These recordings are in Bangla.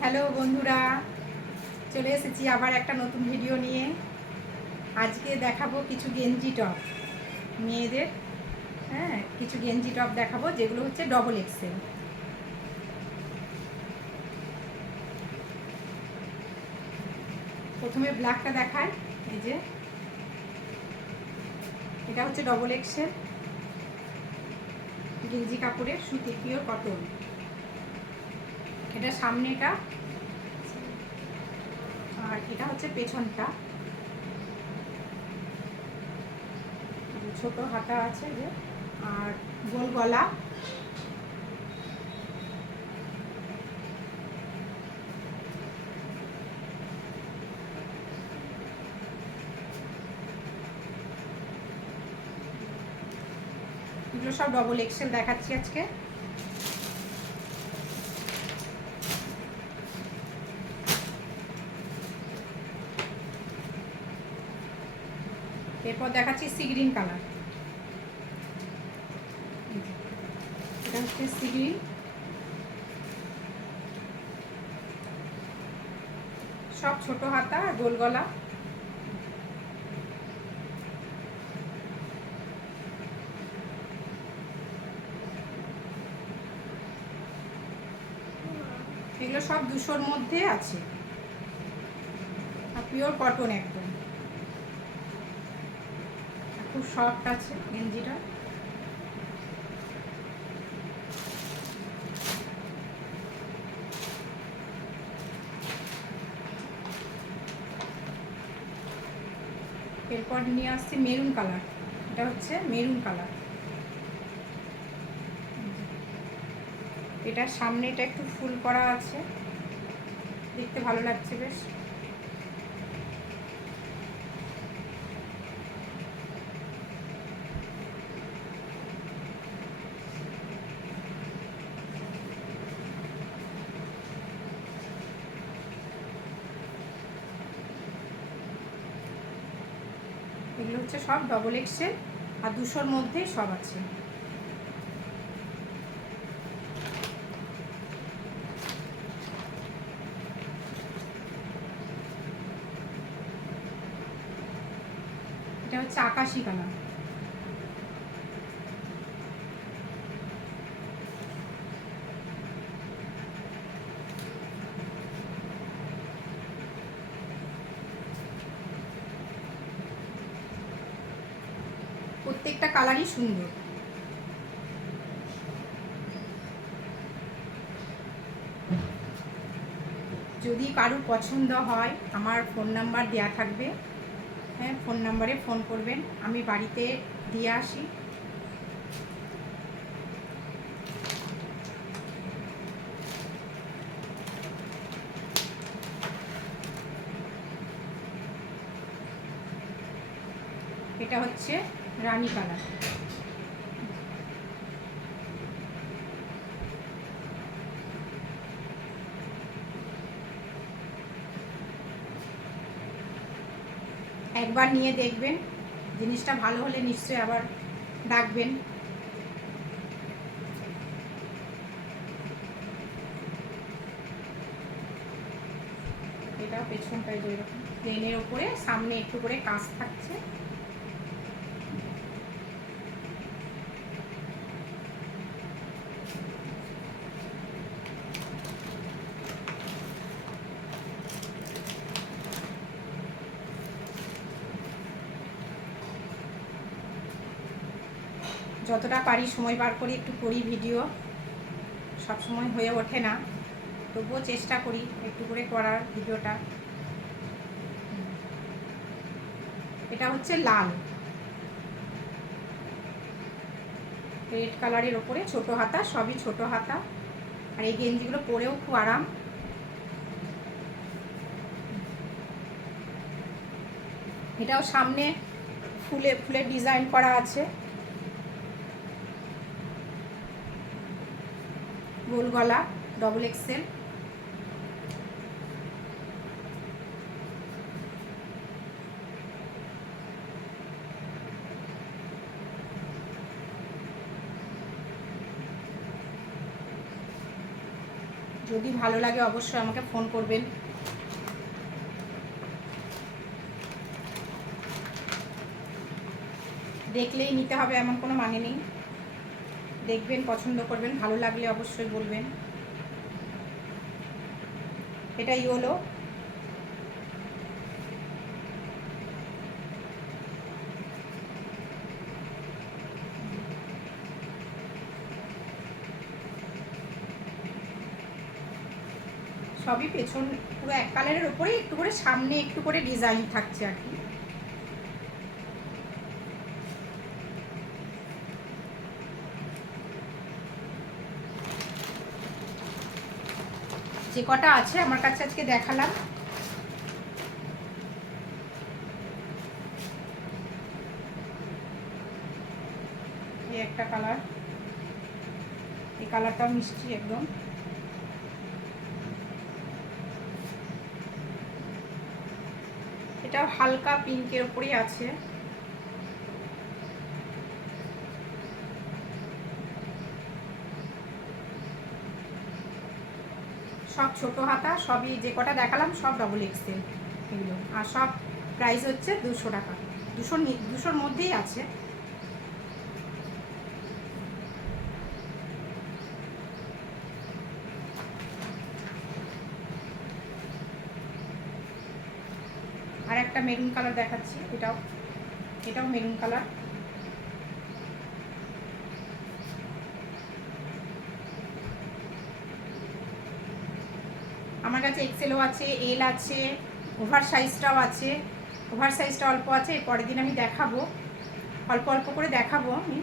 হ্যালো বন্ধুরা, চলে এসেছি আবার একটা নতুন ভিডিও নিয়ে। আজকে দেখাবো কিছু গেঞ্জি টপ। মেয়েদের হ্যাঁ কিছু গেঞ্জি টপ দেখাবো, যেগুলো হচ্ছে ডবল এক্সেল প্রথমে ব্ল্যাকটা দেখায় এই যে। এটা হচ্ছে ডবল এক্সেল গেঞ্জি কাপড়ের সুতি পিওর কটন এটা সামনেটা, আর এটা হচ্ছে পেছনটা। ছোট হাতা আছে যে, আর গোল গলা। এগুলো সব ডবল এক্সেল দেখাচ্ছি আজকে। এরপর দেখাচ্ছি সি গ্রিন কালার। সব ছোট হাতা গোল গলা। এগুলো সব দুশোর মধ্যে আছে। পিওর কটন একদম। খুব সফট আছে গেঞ্জিটা। এরপর নিয়ে আসছি মেরুন কালার। এটা হচ্ছে মেরুন কালার। এটার সামনে এটা একটু ফুল করা আছে। দেখতে ভালো লাগছে বেশ। এগুলো হচ্ছে সব ডবল এক্সেল আর দুশোর মধ্যেই সব আছে। এটা হচ্ছে আকাশি কালার প্রত্যেকটা কালারই সুন্দর। যদি কারোর পছন্দ হয়, আমার ফোন নাম্বার দেয়া থাকবে। হ্যাঁ ফোন নাম্বারে ফোন করবেন। আমি বাড়িতে দিয়ে আসি। এটা হচ্ছে রানী কালার একবার নিয়ে দেখবেন। জিনিসটা ভালো হলে নিশ্চয়ই আবার ডাকবেন। এটা পেছনটায় যে এরকম প্লেনের ওপরে সামনে একটু করে কাঁচ থাকছে। যতটা পারি সময় বার করি, একটু করি ভিডিও। সব সময় হয়ে ওঠে না। তবুও চেষ্টা করি একটু করে করার ভিডিওটা। এটা হচ্ছে লাল। রেড কালারের ওপরে ছোট হাতা, সবই ছোট হাতা। আর এই গেঞ্জিগুলো পরেও খুব আরাম। এটাও সামনে ফুলে, ফুলের ডিজাইন করা আছে। গোল গলা ডবল এক্সেল যদি ভালো লাগে অবশ্যই আমাকে ফোন করবেন। দেখলেই নিতে হবে, এমন কোনো মানে নেই। দেখবেন, পছন্দ করবেন, ভালো লাগলে অবশ্যই বলবেন। এটা ইয়োলো। সবই পেছন, পুরো এক কালারের ওপরে একটু করে, সামনে একটু করে ডিজাইন থাকছে আর কি। যে কটা আছে আমার কাছে আজকে দেখালাম। একটা কালার। এই কালারটাও মিষ্টি একদম। এটাও হালকা পিঙ্কের উপরেই আছে। সব ছোট হাতা, সবই যে কটা দেখালাম সব ডবল এক্সেল এগুলো। আর সব প্রাইস হচ্ছে দুশো টাকা। দুশো দুশোর মধ্যেই আছে। আর একটা মেরুন কালার দেখাচ্ছি, এটাও এটাও মেরুন কালার আমার কাছে এক্সেলও আছে এল আছে ওভার সাইজটাও আছে। ওভার সাইজটা অল্প আছে এর পরের দিন আমি দেখাবো। অল্প অল্প করে দেখাবো আমি।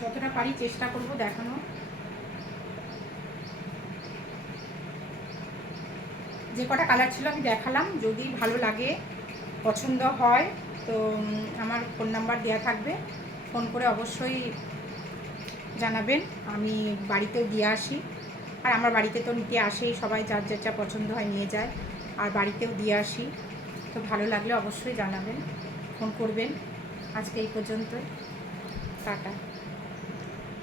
যতটা পারি চেষ্টা করব দেখানো। যে কটা কালার ছিল আমি দেখালাম, যদি ভালো লাগে, পছন্দ হয়, তো আমার ফোন নাম্বার দেওয়া থাকবে। ফোন করে অবশ্যই জানাবেন, আমি বাড়িতেও দিয়ে আসি। আর আমার বাড়িতে তো নিতে আসেই, সবাই যার যার যা পছন্দ হয় নিয়ে যায়। আর বাড়িতেও দিয়ে আসি। তো ভালো লাগলে অবশ্যই জানাবেন, ফোন করবেন। আজকে এই পর্যন্ত টাটা।